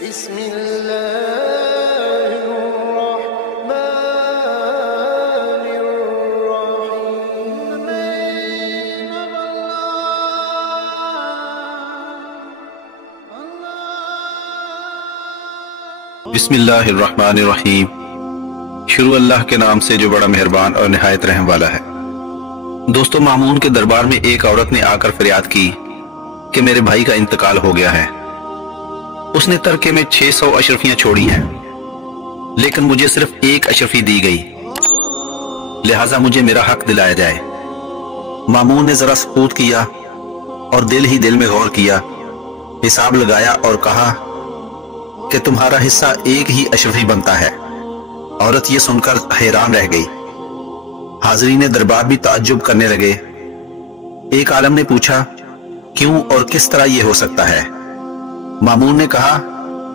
بسم الله الرحمن الرحيم. بسم اللہ الرحمن الرحیم. شروع اللہ کے نام سے جو بڑا مہربان اور نہایت رحم والا ہے. دوستو، مامون کے دربار میں ایک عورت نے آ کر فریاد کی کہ میرے بھائی کا انتقال ہو گیا ہے. اس نے ترکے میں 600 اشرفیاں چھوڑی ہیں، لیکن مجھے صرف ایک اشرفی دی گئی، لہٰذا مجھے میرا حق دلایا جائے. مامون نے ذرا سکوت کیا اور دل ہی دل میں غور کیا، حساب لگایا اور کہا کہ تمہارا حصہ ایک ہی اشرفی بنتا ہے. عورت یہ سن کر حیران رہ گئی. حاضرین دربار بھی تعجب کرنے لگے. ایک عالم نے پوچھا، کیوں اور کس طرح یہ ہو سکتا ہے؟ مامون نے کہا،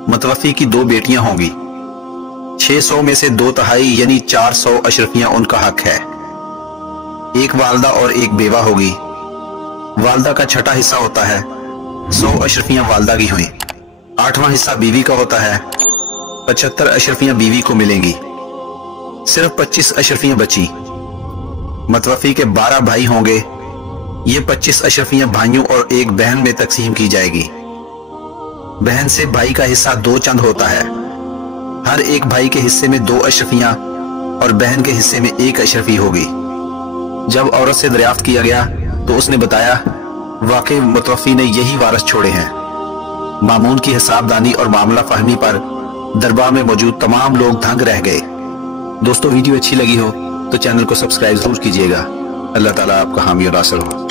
متوفی کی 2 بیٹیاں ہوں گی، 600 میں سے 2/3 یعنی 400 اشرفیاں ان کا حق ہے. ایک والدہ اور ایک بیوہ ہوگی. والدہ کا 6واں حصہ ہوتا ہے، 100 اشرفیاں والدہ کی ہوئیں. 8واں حصہ بیوی کا ہوتا ہے، 75 اشرفیاں بیوی کو ملیں گی. صرف 25 اشرفیاں بچی. متوفی کے 12 بھائی ہوں گے. یہ 25 اشرفیاں بھائیوں اور ایک بہن میں تقسیم کی جائے گی. بہن سے بھائی کا حصہ 2 چند ہوتا ہے. ہر ایک بھائی کے حصے میں 2 اشرفیاں اور بہن کے حصے میں 1 اشرفی ہوگی. جب عورت سے دریافت کیا گیا تو اس نے بتایا، واقعی متوفی نے یہی وارث چھوڑے ہیں. مامون کی حساب دانی اور معاملہ فہمی پر دربار میں موجود تمام لوگ دھنگ رہ گئے. دوستو، ویڈیو اچھی لگی ہو تو چینل کو سبسکرائب ضرور کیجیے گا. اللہ تعالیٰ آپ کا حامی و ناصر ہو.